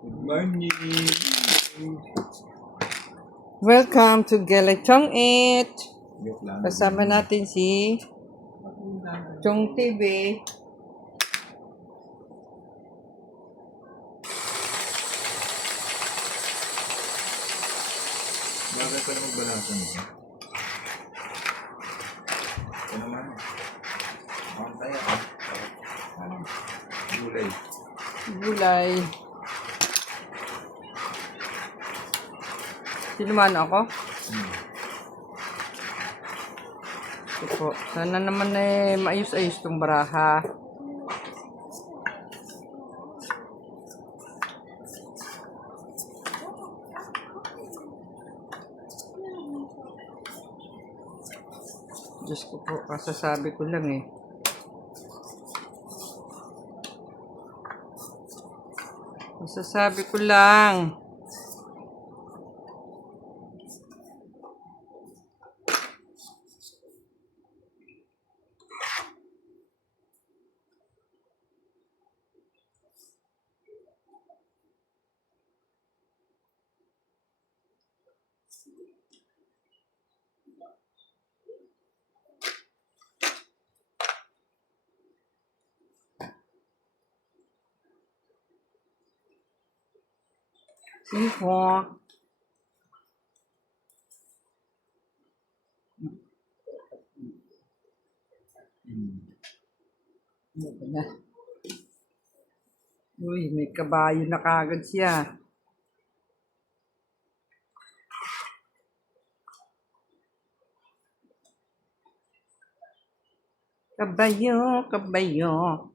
Good morning. Welcome to Gelechong It. Joke lang. Kasama natin si Chong TV. Bakit ka na magbalatan mo? Ito naman. Ang tayo ka. Gulay. Gulay. Sinuman ako? Ito po. Sana naman maayos-ayos tong baraha. Diyos ko po, kasasabi ko lang eh. Masasabi ko lang. Siko. Ano ba na? Uy, may kabayo na kagad siya. Kabayo, kabayo.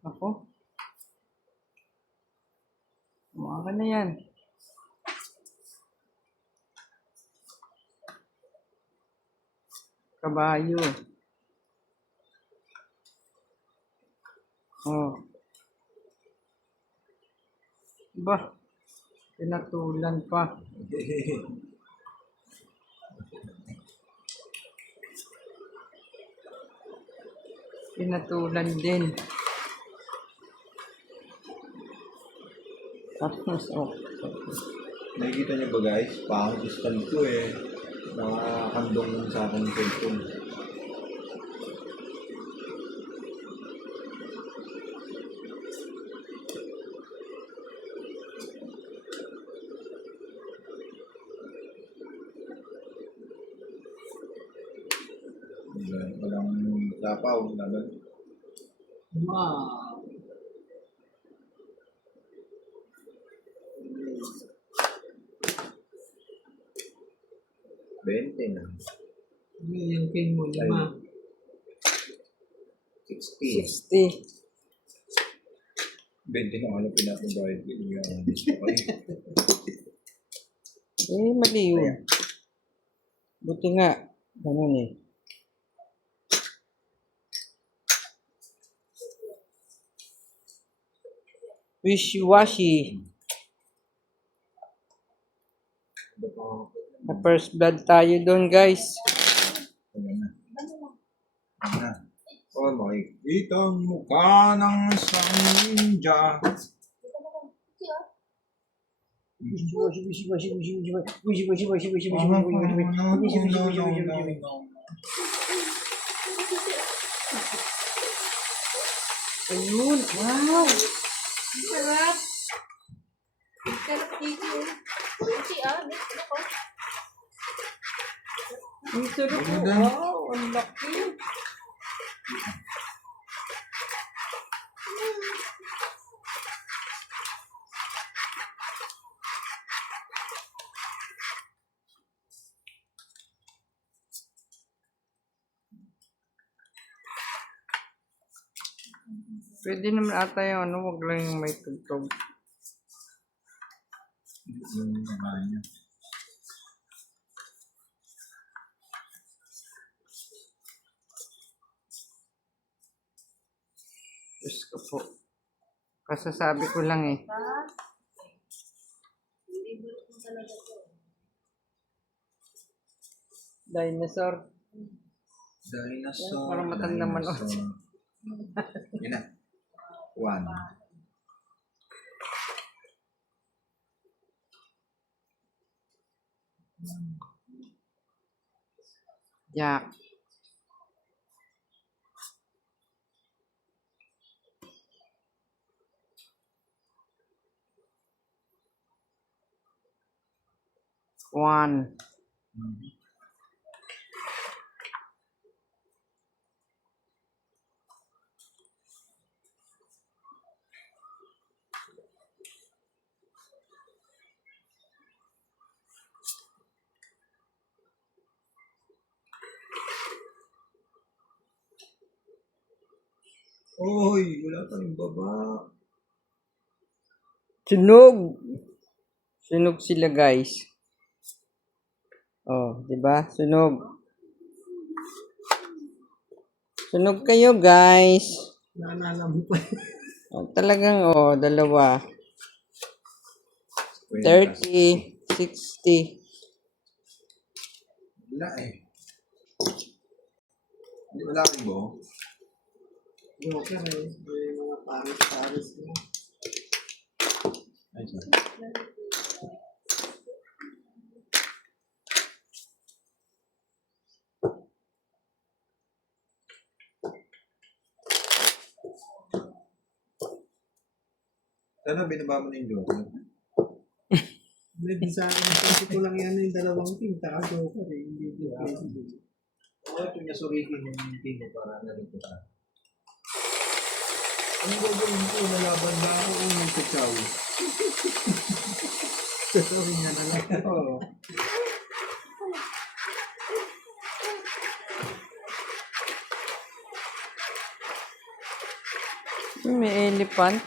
Ako. Mga ka na yan. Kabayo. Oh. Ba? Pinatulan pa. Pinatulan din. Tapos, oh. Nakikita niyo ba guys? Pang-stand ko eh. Nakakandong sa akin ng cellphone. Walang lapaw. Laban. Wow. Bente na. Yung king mo, 5. 60. 60. 20 na ano pinapabayad ko yung Eh, mali yun. Buti nga. Ganun eh. Wishy-washy. Na first blood tayo doon, guys. Oh, makikita ang mukha ng isang ninja. Ayun, wow. Sarap. Sarap dito. Kasi dito ko. Ang sarap po. Ganda. Wow, ang laki. Pwede naman ata yung ano, wag lang yung may tugtog. Yung nakain niya. Diyos ko po. Kasasabi ko lang eh. Dinosaur. Parang matanda man. Yun na. 1. Jack. One. Oy, wala pa yung baba. Sunog. Sunog sila, guys. Oh, 'di ba? Sunog. Sunog kayo, guys. Naalala mo pa. Oh, talagang dalawa. 30, 60. Wala eh. Hindi wala rin ba? Joker eh. May mga pares-pares na. Ay, sorry. Sana binaba mo na yung joker. Hindi sa akin, kasi ko lang yan yung dalawang team, taka Joker eh. Hindi pwede. Ako ito niya surikin yung team para nalito ka. Ang gagawin ko, nalaban ba ako kung may kachaw? Sorry nga na lang. Oo. May elephant.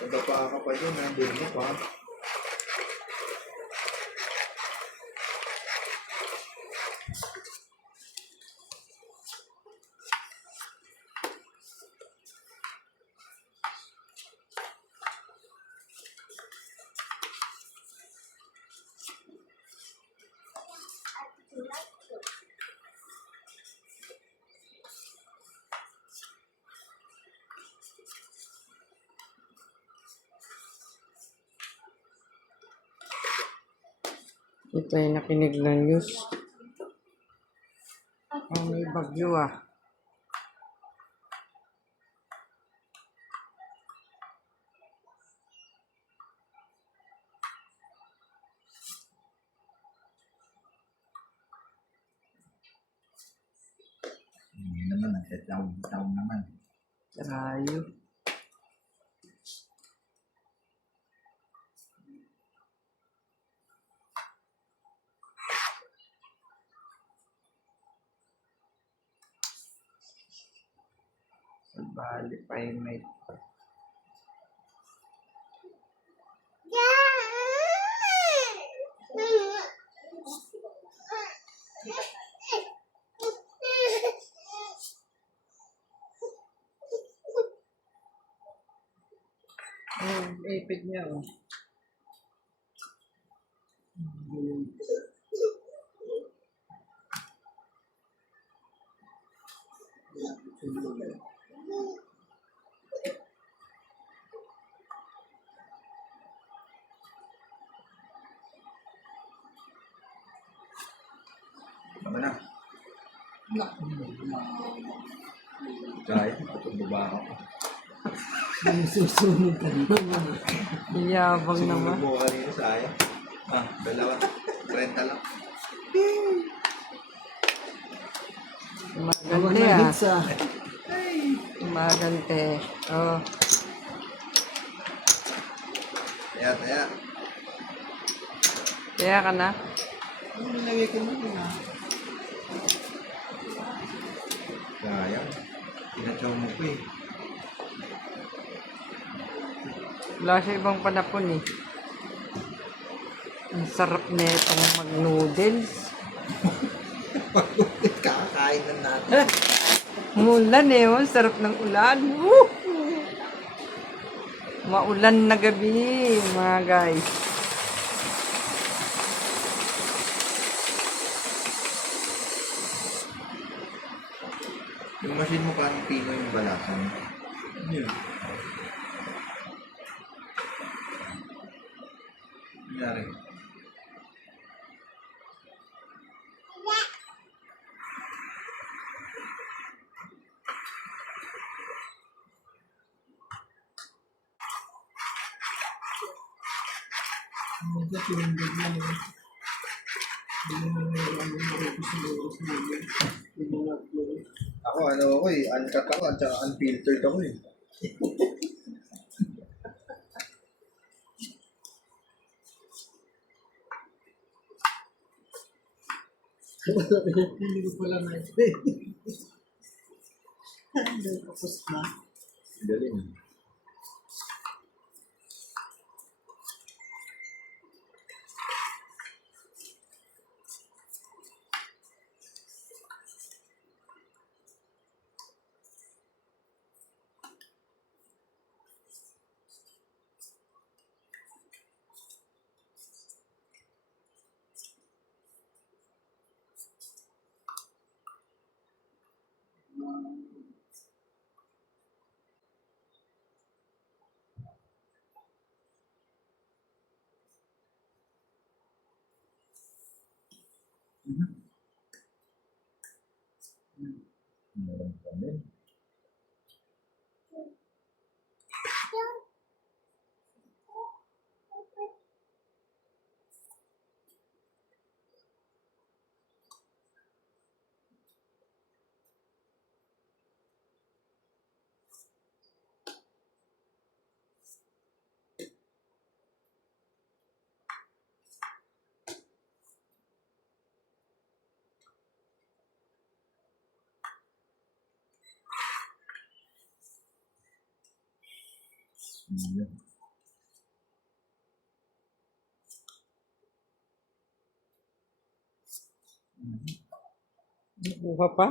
Nagapa ka pa yun, nandun mo pa. Ito ay nakinig ng news. Oh, may bagyo ah. Hindi naman, nagsa-down naman. Rayo. Sa bali pa yung may... ipid niya oh. Tama na. Kaya, baba ako. May susunod ka naman. Iyabang naman. Sinunod mo kanina sayang. Dalawa. 30 lang. Magante ah. Sa Magante. Oh. Taya. Kaya ka na? ano nilagay ko naman ah? Sayang. Pinachaw mo ko eh. Wala siya ibang panapon eh. Ang sarap na itong mag-noodles. Kakakain na natin. Umulan eh, oh. Sarap ng ulan. Woo! Maulan na gabi, mga guys. Yung machine mo parang pino yung balasan. Yun. Nangyari. Medyo pinundag na yun. Hindi na ano yung repos ng oras na yun. Yung mga upload. Ako, uncut ako, at saka unfiltered ako eh. Hindi ko pala na-explain. Tapos na. Galing. Meron pa din. Ayan. Buka pa?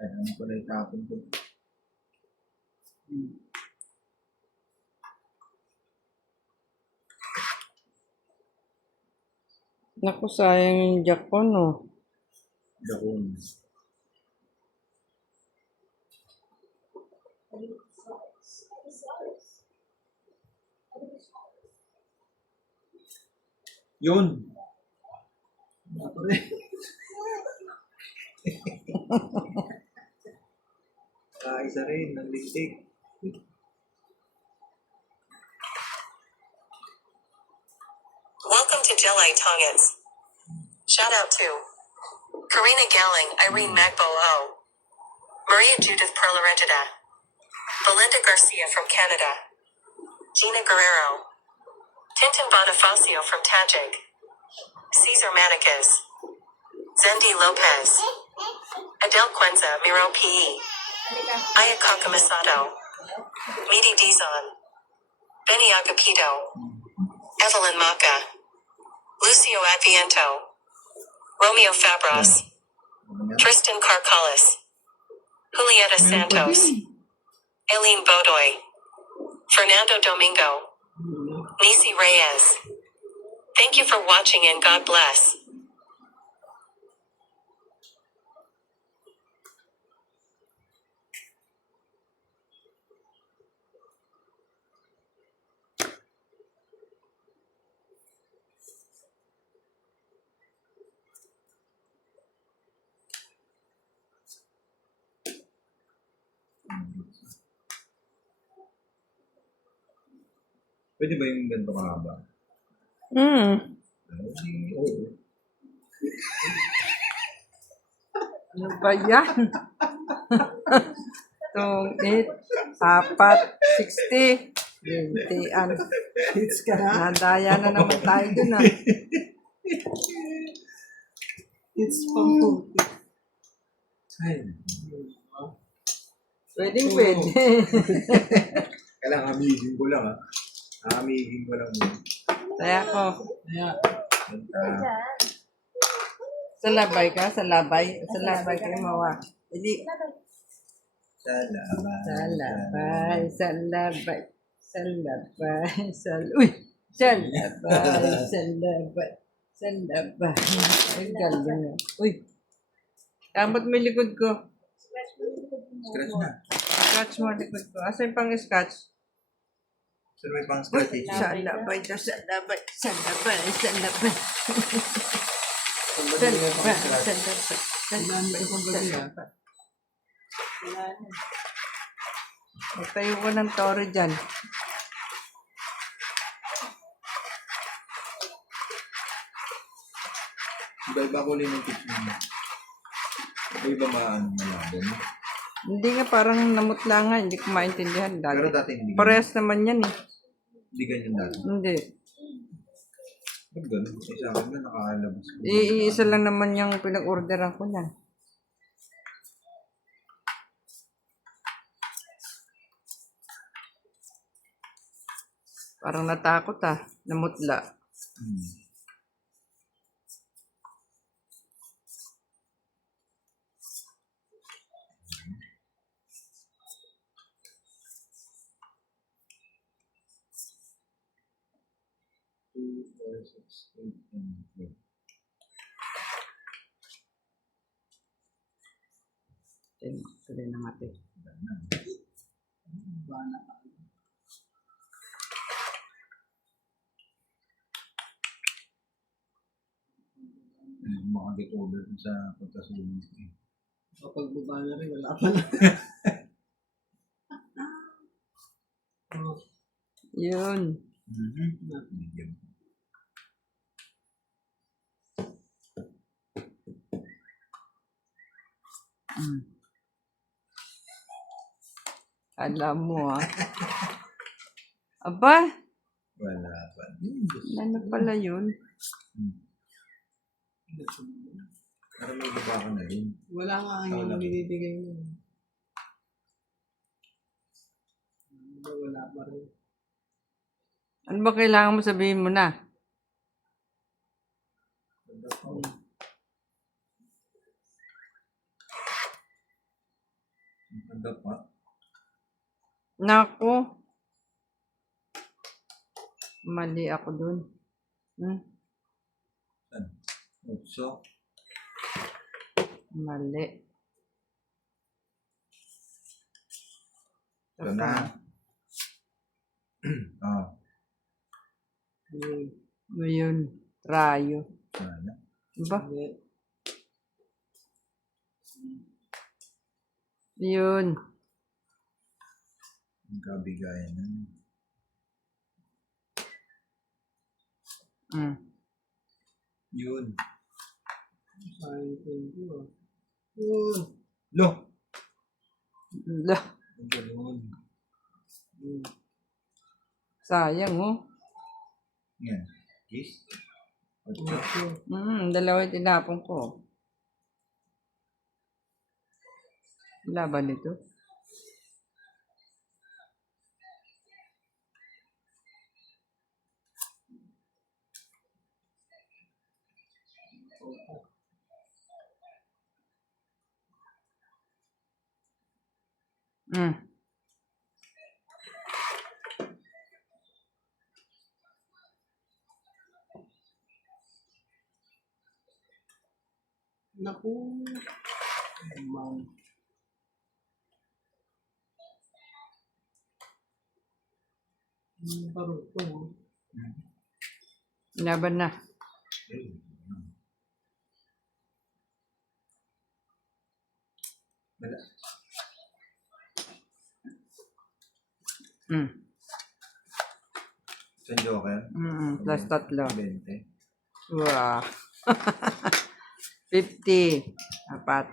Ay, ano ko na itapon ko. Naku, sayang yung jack ko, no? Dakon. Yun. Ako rin. Isa rin, ng lipstick. Welcome to Jelly Tongans. Shout out to Karina Galling, Irene Magbo O, Maria Judith Perlarentida, Belinda Garcia from Canada, Gina Guerrero, Tintin Bonifacio from Tajik, Cesar Manicas, Zendi Lopez, Adele Quenza Miro P.E., Ayakaka Masato, Midi Dizon, Benny Agapito, Evelyn Maca, Lucio Adviento, Romeo Fabros, Tristan Carcalis, Julieta Santos, Aileen Bodoy, Fernando Domingo, Nisi Reyes. Thank you for watching and God bless. Pwede ba yung ganito kahaba? Ay, oo. Ano ba yan? 2, 8, 4, 60. 20. Hits ka na. Nadaya na naman tayo dun, ah. Hits pang puti. Ay. Pwedeng pwede. Kailangan amigin ko lang, ha? Amigin ko lang muna. Kaya ko. Kaya, Sa labay ka? Sa labay? Sa labay kayo mawa. Hindi. Sa labay. Sa labay. Sa labay. Sa labay. Sa uy! Sa labay. Sa labay. Sa labay. Ay, galing na. Uy! Kamot mo yung likod ko. Scratch na. Scratch mo ang likod ko. Asa yung pang scratch? Saan may pang scratch eh? Sa labay. Sa labay. Sa labay. Sa labay. Sa labay. Sa labay. Sa labay. Sa labay. Magtayo ko ng toro dyan. Iba-iba kulay ng tips mo. Iba maano malaban. Hindi nga, parang namutla nga. Hindi ko maintindihan Pero dati. dati hindi ganyan. Parehas naman yan eh. Hindi ganyan dati. Hindi. Ba't ganun? Eh, sa akin ba nakalabas ko? Iisa lang naman yung pinag-orderan ko niyan. Parang natakot namutla. Hmm. Two, four, six, eight, and 12. Tuloy na natin. Wala na. Bana ka. Makagit order sa pagkasulong. Kapag baba na rin, wala pa na. Oh, Yun. Medium. Mm. Alam mo Aba, Wala pa. ano pala yun? Para may iba ka na rin. wala nga ang Wala. yung binibigay mo. Wala pa rin. Ano ba kailangan mo sabihin mo na? Ganda pa. Naku. Mali ako dun. So, Mali. ito na. Yun. Rayo. Sana. Ba? Hindi. Yun. Ang kabigayan na. Yun. Sayang ko yun. Yun. Lo! Lah, Ang ganoon. sayang Yan. Kiss. Dalawa yung tinapon ko. Laban nito. Naku. Man. Parang ito. Laban na. Wala. Sa Joker. Plus tatlo. 20. Wow. 50. Apat.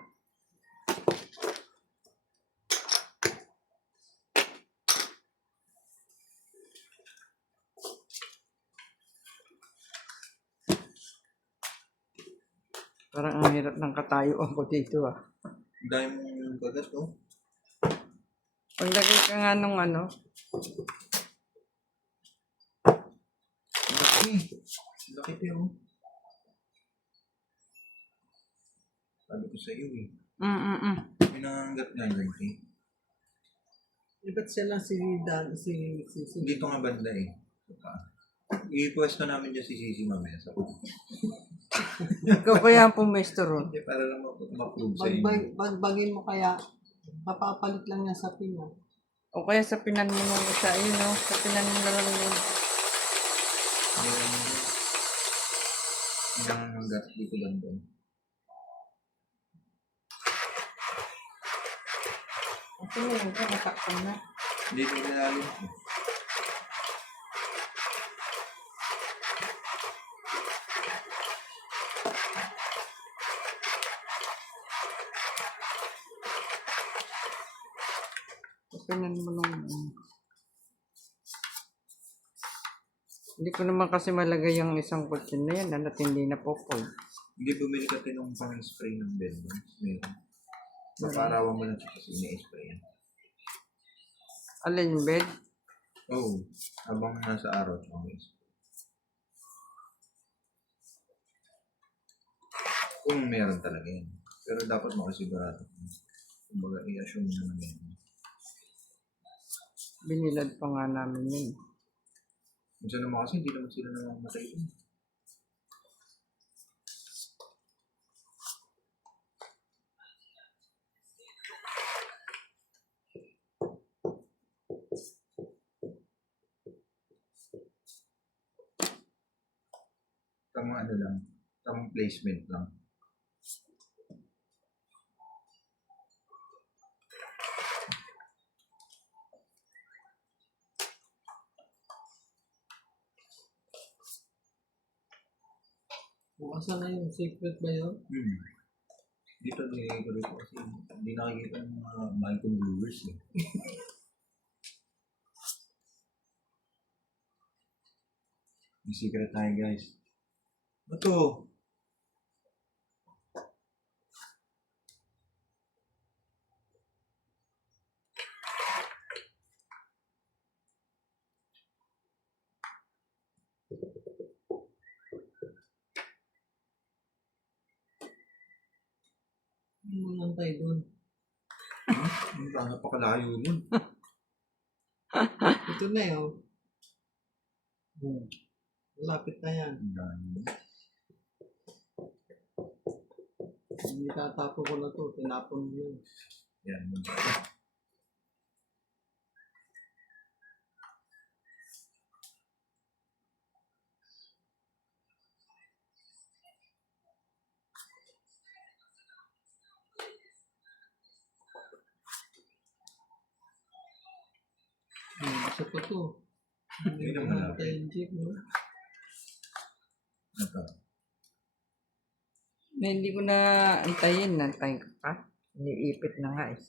Parang ang hirap ng katayuan ko dito Ang dami mong kagat, oh. Paglagay ka nga nung Laki. Laki pa, oh. Sabi ko sa iyo, eh. Pinangangat nga yun, eh. Ba't siya lang si Dan, si Dito nga banda, eh. I-pwesto namin dyan si Sisi mamaya sa kubo. Ikaw kaya ang pumesto ron. Hindi, para lang ma-prove sa inyo. Bagbagin mo kaya, mapapalit lang niya sa pina. O kaya sa pinan mo nung sa sa pinan mo na lang yun. Pinangangat dito banda. Ito yun, nakakakam na. Dito nilalim. openan mo lang. Hindi ko naman kasi malagay yung isang kutsin na yan. At hindi na po po. Hindi bumili ka tinong pang-spray ng bed. Meron. Naparawan mo na siya kasi ini-spray yan. Alin yung bed? Oo. Habang nasa araw, okay. Kung meron talaga yan. Pero dapat makasigurado. Kumbaga, i-assume na meron. Binilad pa nga namin yun. Minsan naman kasi hindi naman sila namamatay dun. Tamang ano lang, tamang placement lang. Bukasan na yung secret ba yun? Dito nilagay ko rito kasi hindi nakikita ng mga mahal kong viewers eh. May secret tayo guys. Ano to? Yung mangantay doon. Napakalayo nun. Ito na yun. Malapit na yan. Ang dami. Hindi tatapon ko na to. Tinapon mo yun. Yan. Isa pa to. Hindi na malapit. Mangantay yung jeep, no? Ito. Na hindi ko na antayin. Antayin ko pa. Iniipit na nga eh.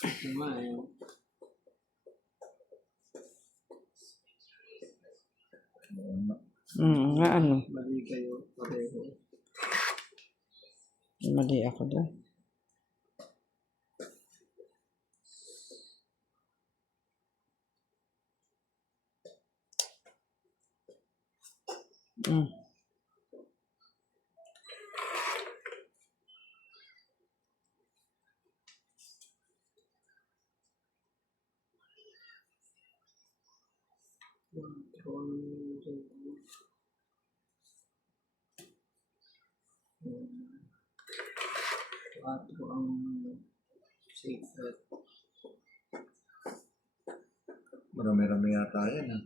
Ito nga eh. Nga ano. Mali kayo. Pareho. Mali ako doon. Ito ang secret. Marami-rami yata yan ha.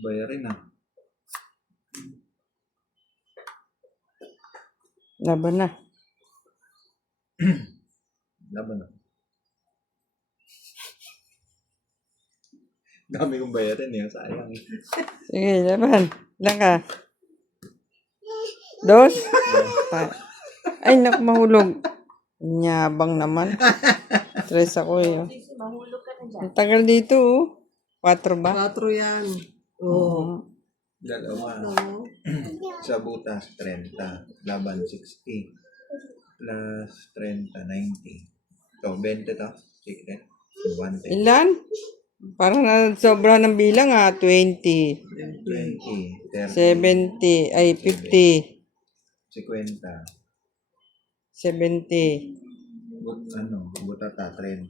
Bayarin ha. Laban na. Laban na. Dami kong bayarin eh. Sayang. Sige, laban. Ilan ka? Dos? Ay, naku, mahulog. Nyabang naman. Stress ako eh. Mahulog ka na dyan. Ang tagal dito oh. 4 ba? 4 yan. Oo. Dalawa. Oo. Sa butas, 30. Laban, 60. Plus 30, 90. So, 20 to. Secret. 110. Ilan? Parang sobra ng bilang 20, 20. 30. 70, ay 50, 50. 70. Butata, 30.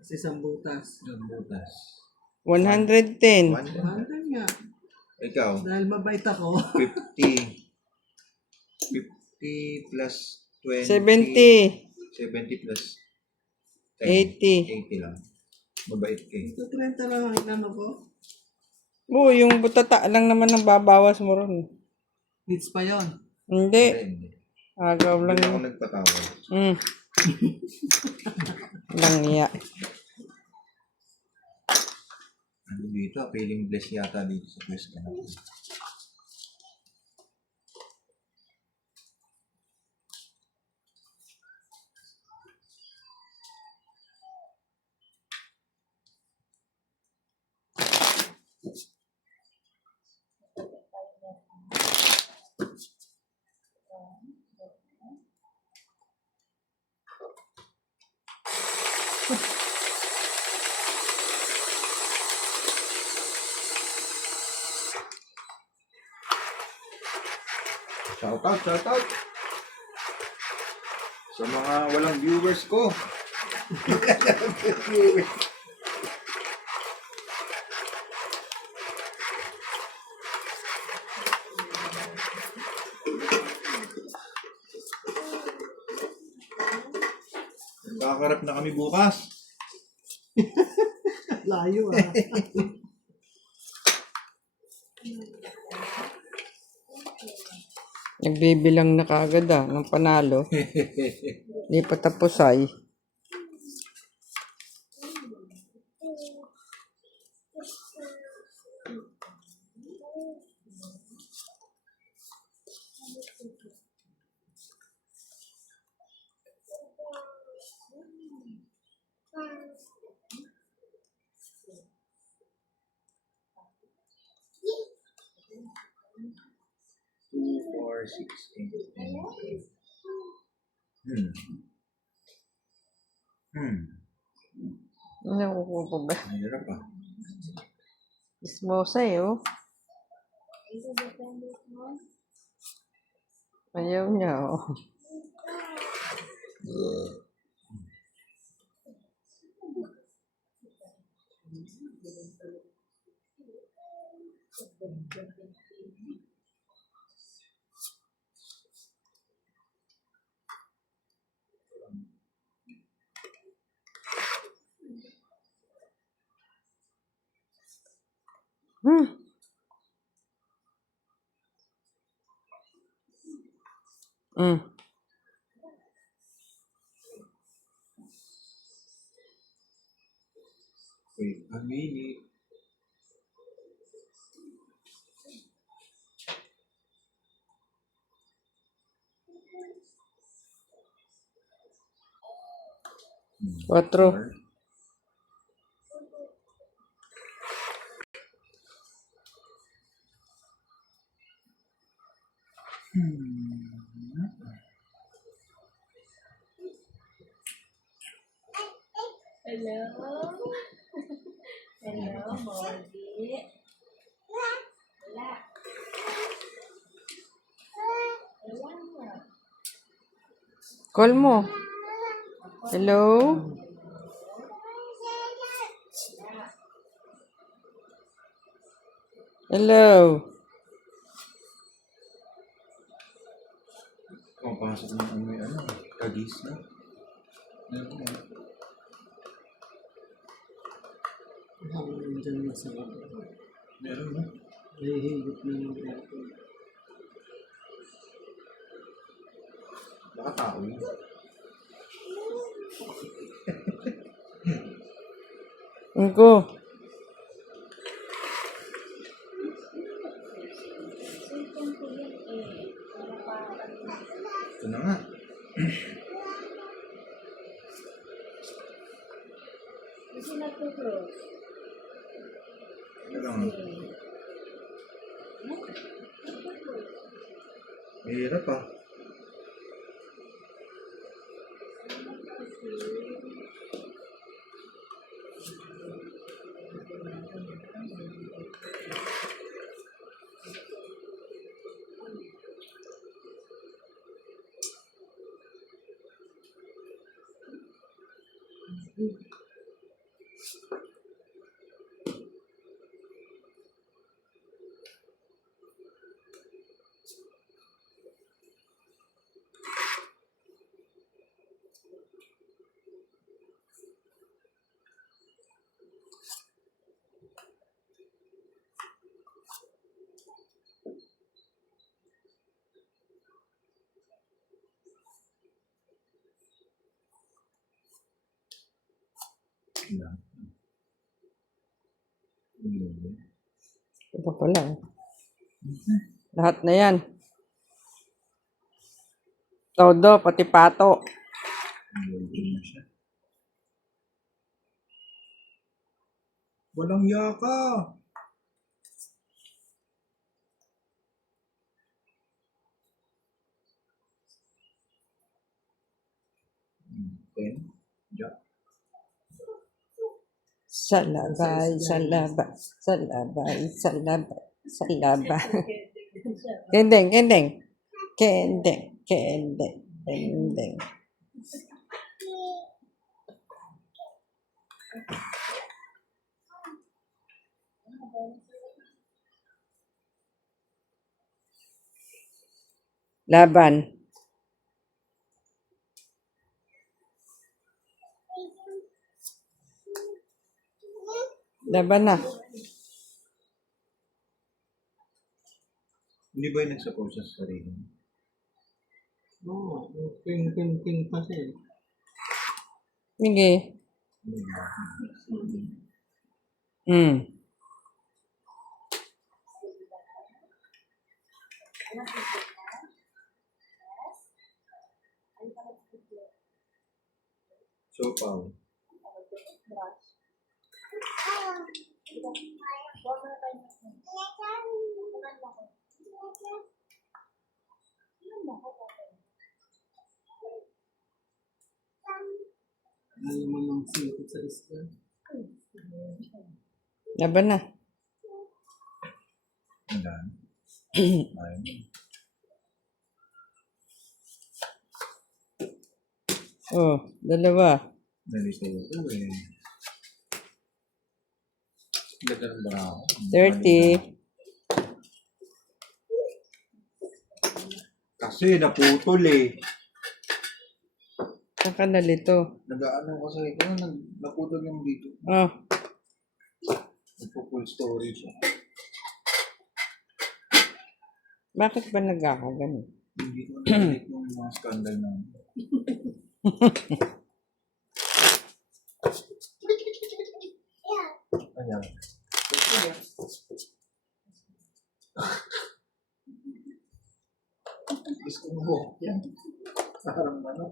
Kasi isang butas. Yung butas. 110. 110. Mahal nga. Ikaw, Dahil mabait ako. 50. 50 plus 20. 70. 70 plus 80. 80 lang. Mabait ka eh. Ito 30 lang ang inano ko. Oo, yung butata lang naman ang babawas mo ron. Hits pa yon. Hindi. Hindi. Agaw lang. Hindi ako nagpatawad. Lang iya. Ano dito, feeling blessed yata dito sa pwesto natin. Shout out, shout out! Sa mga walang viewers ko. Nagkakarap na kami bukas. Layo ah. Nagbibilang na kaagad ng panalo. Di pa tapos ay. Two, four, six, eight, nine. Nakukuha pa ba? Mahirap ah. Ismosa eh, oh. Ayaw niya, oh. Mm. Wait a minute. Quatro. Hello? Hello, Molly? Wala. Wala. Call mo. Hello? Hello? Pasok na kami, kagis na. Hanggang dyan masarap. Meron mo. Nahihigit na yung aircon. Baka tao yun. Angko. Cellphone ko yun eh. Para parang Ito na nga. kasi nagpo-cross. Ano lang. Mahirap ah. Ito pala. Lahat na yan. Todo, pati pato. Golden na siya. Walang yaka! Ten. Jack. Salabay, salabay, salabay, salabay, salabay. Kendeng, kendeng. Kendeng, kendeng, kendeng. Laban. Laban na. Hindi ba yung nagsapaw siya sa sarili? Oo, ping kasi. Sige. Hindi ba? Hmm. So, Pao. Ano naman ang singkot sa isla? Laban na. Ang dami. Ayun. Oh, dalawa. Nalito ko eh. Dagan ba ako? 30. Kasi naputol eh. Saan ka nalito? Nag-ano kasi ko, naputol yung dito. Oh, Nagpo-full story siya. bakit ba nagkakagano? Hindi ko narinig yung mga scandal na. Ayan. Gusto mo yan. Parang ano.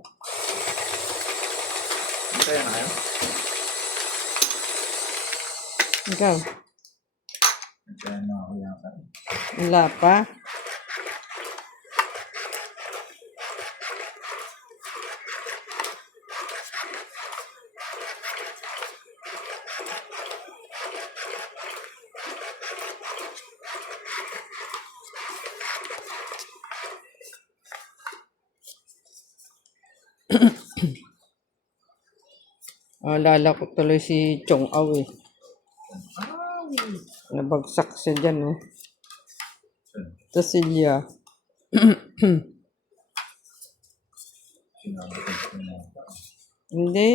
Kaya na kayo? Ikaw, Kaya na ako yata. wala pa. Alala ko tuloy si Chong Aw eh. Nabagsak siya dyan oh. Sa silya. Sinabi ko na. Hindi.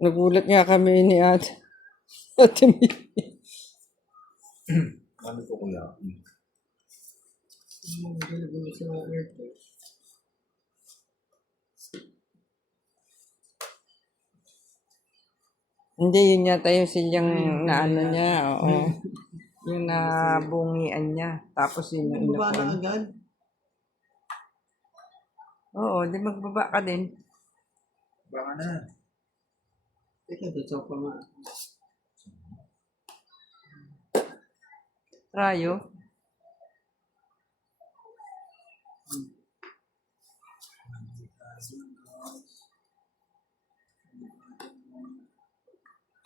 Nagulat nga kami ni Ate. Ate Mimi. Ano ko kuya? Ano sa airport? Hindi, yun yata yung silyang na ano niya. Oo. Yung nabungian niya. Tapos yun yung Baba na inakuan. agad. Oo, di magbaba ka din. Baka na. Teka, tutsaw pa nga. Rayo.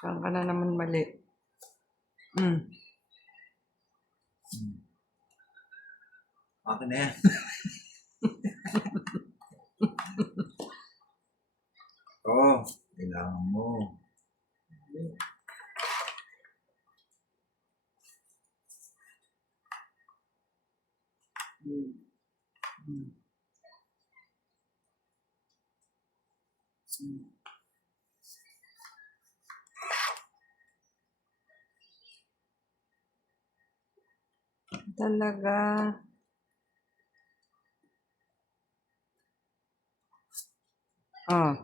Saan ka na naman mali? Akin na yan. Oo. Kailangan mo. Talaga. Ah.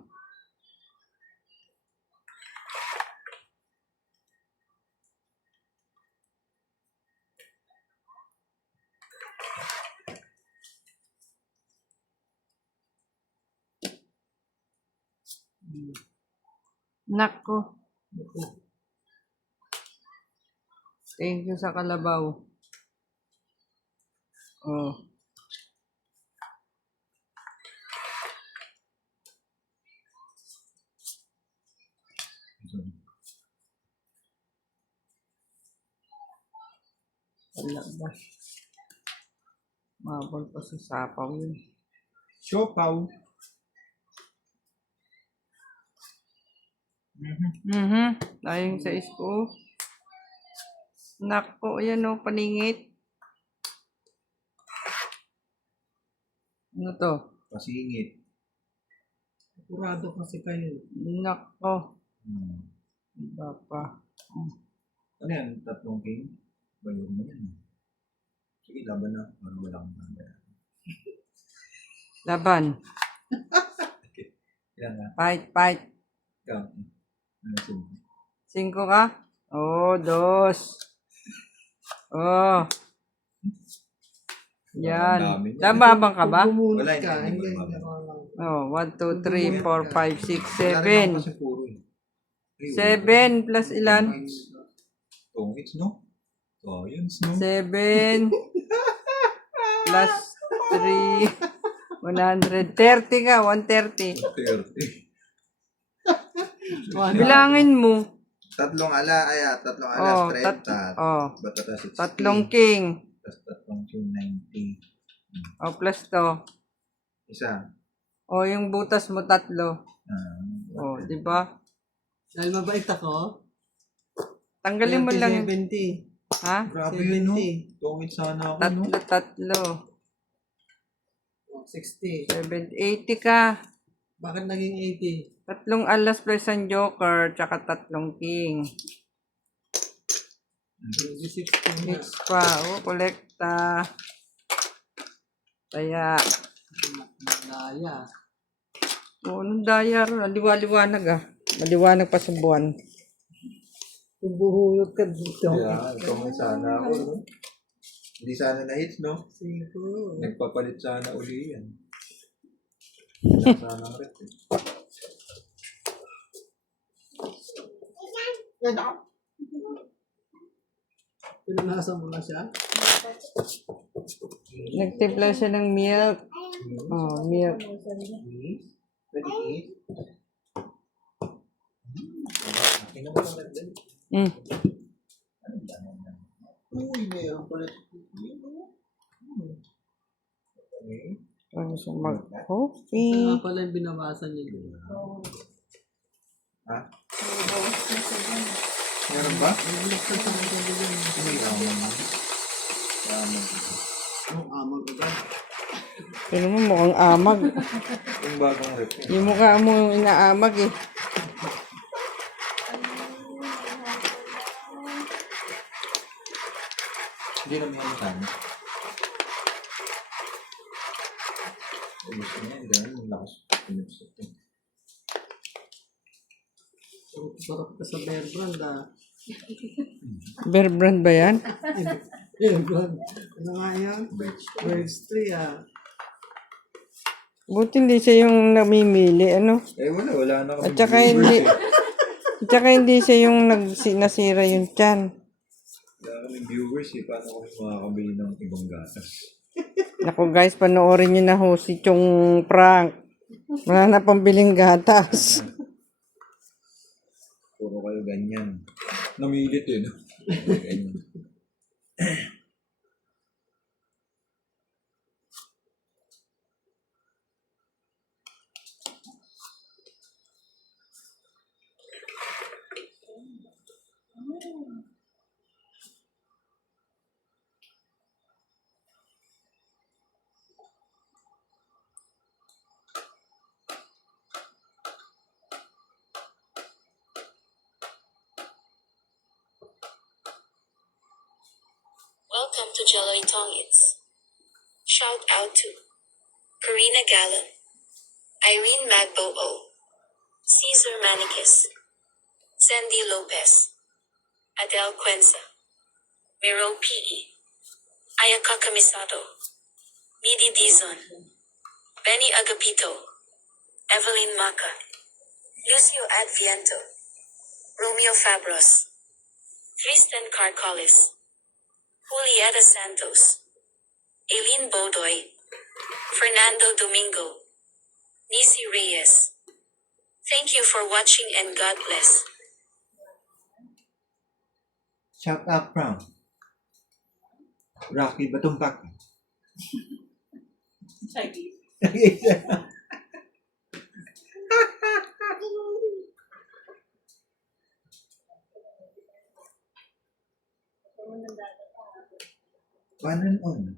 Nako. Thank you sa kalabaw. Oh. Wala ba? Mabal pa sa sapaw yun. Siopaw. Tayong sa isko. Nako, yan o, paningit. Ano to? Pasingit. Kurado kasi kayo. Nako. Hmm. Iba pa. Ano yan? 3 king? Bayo mo yan. Sige, laban na. Para wala akong laban. Laban. Ilan nga? Fight. Ikaw. Ano sino? 5 ka? Oh, 2. Oh. Yan. Ang dami. Lababang ka ba? Kung bumunot Wala, ka, hindi hindi ko hindi ako lang. Oh, 1, 2, 3, 4, 5, 6, Wala rin ako 7. kasi puro eh. Ay, 7 plus ilan? Tongits, no? Oh, yun, no? 7 plus 3. 130 ka, 130. 30. Bilangin mo. 3 ala, tatlong Oh, alas, 30. oh. Bata 60. 3 king. Tapos 3 king, 90. Oh, plus to. Isa. Oh, yung butas mo 3. Oh, di ba? Dahil mabait ako. Tanggalin mo lang. 70. Ha? Grabe yun, no? 70. Tongits sana ako, no? 3. 60. 7, 80 ka. Bakit naging 80? 3 alas plus ang joker, tsaka 3 king. 60 na. Mix pa. Oh, kolekta. Kaya, Daya. oh, anong daya ron? Liwa-liwanag ah. Maliwanag pa sa buwan. Kung buhulot ka dito. Yeah, tongits sana ako, no? Hindi sana na-hits, no? Siguro. Nagpapalit sana uli yan. Wala sana ang rep, eh. Pinanasa mo na siya? Nagtimpla siya ng milk. Oh, milk. Pwede eat? Akin naman ang nagdal. Mm. Uy, mayroon pala. Okay. Ano siya mag-coffee? Kaya nga pala yung binawasan niya doon. Ha? Meron ba? Naguloksan sa mga gabi yun. May yaman. Yaman. Ang amag agad. Pero mo mukhang amag. Yung bagong rep. eh. Yung mukha mo yung inaamag eh. Hindi naman yan sana. Gusto niya, ganun, yung lakas. Pinupsot eh. Sarap ka sa Bear Brand ah. Bear Brand ba yan? Bear Brand. Ano nga yan? Birds 3 ah. Buti hindi siya yung namimili, ano? Eh wala na kami. At saka hindi, at saka hindi siya yung nasira yung tiyan. Wala kami viewers eh. Paano kami makakabili ng ibang gatas? Naku guys, panoorin nyo na ho si Chong prank. Wala na pambiling gatas. Puro kayo ganyan. Namilit eh, no? Ganyan. Welcome to Jelloy Tongits. Shout out to Karina Gallen, Irene Magbo O, Cesar Manikis, Sandy Lopez, Adele Quenza, Miro P.E., Ayaka Kamisato, Midi Dizon, Benny Agapito, Evelyn Maka, Lucio Adviento, Romeo Fabros, Tristan Carcolis, Julieta Santos, Aileen Bodoy, Fernando Domingo, Nisi Reyes. Thank you for watching and God bless. Shout out from Rocky Batumpak. One and on.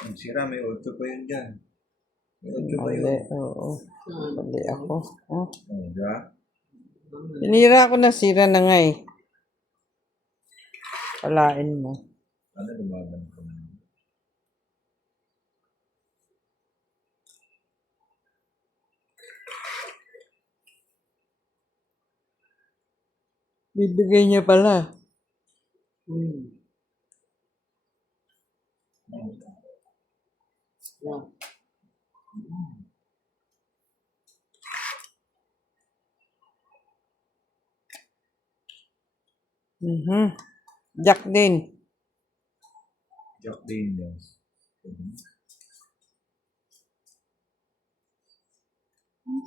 Ang sira, may 8 pa yun dyan. May 8 pa yun. Mali, oo. Mali ako. Oh. Oh, di ba? Sinira ko na, sira na nga eh. Palain mo. Ano lumaban ko na? Bibigay niya pala. Yeah. Jack din. Jack Daniels.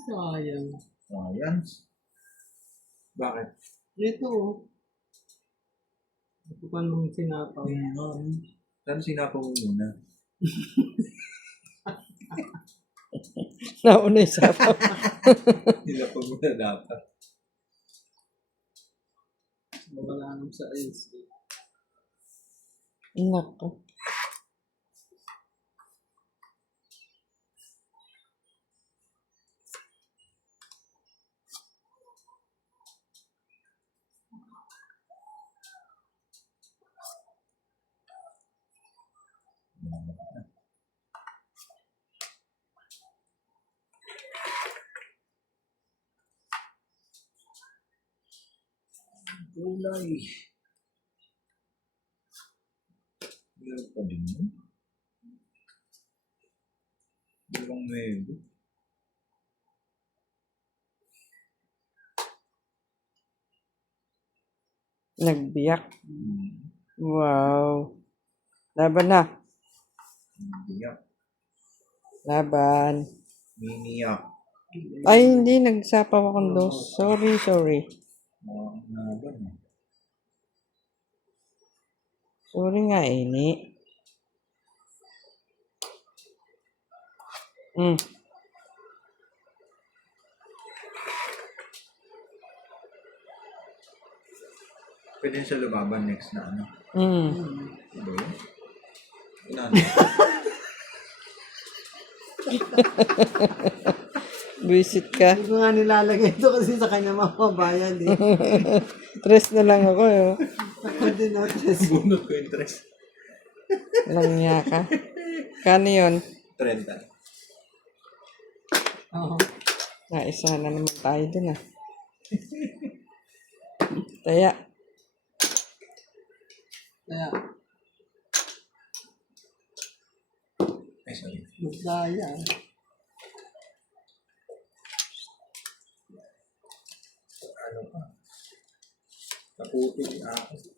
Sayang. Science? Bakit? Ito. Ito pa nung sinapaw. Saan sinapaw mo muna? Nauna yung sapaw. Sinapaw mo na dapat. Wala nang sa IC. Nako. Kulay. Meron pa din yun. Dalawang medo. Nagbiyak. Wow. Laban na. Biyak. Laban. Miniyak. Ay, hindi. Nagsapaw akong dos. Sorry. Naban. Sorry nga, ini. Pwede siya lumaban next na ano. Ano yun? Ano? Buisit ka. Hindi ko nga nilalagay ito kasi sa kanya makabayad eh. Tres na lang ako, eh. Ako din notice. Bunot ko interest. Walang niya ka. Kano yun? 30. Oo. Naisa na naman tayo dun, ah. Kaya, Kaya, Ay, sorry. magdaya. Ano pa? Naputol yung ako.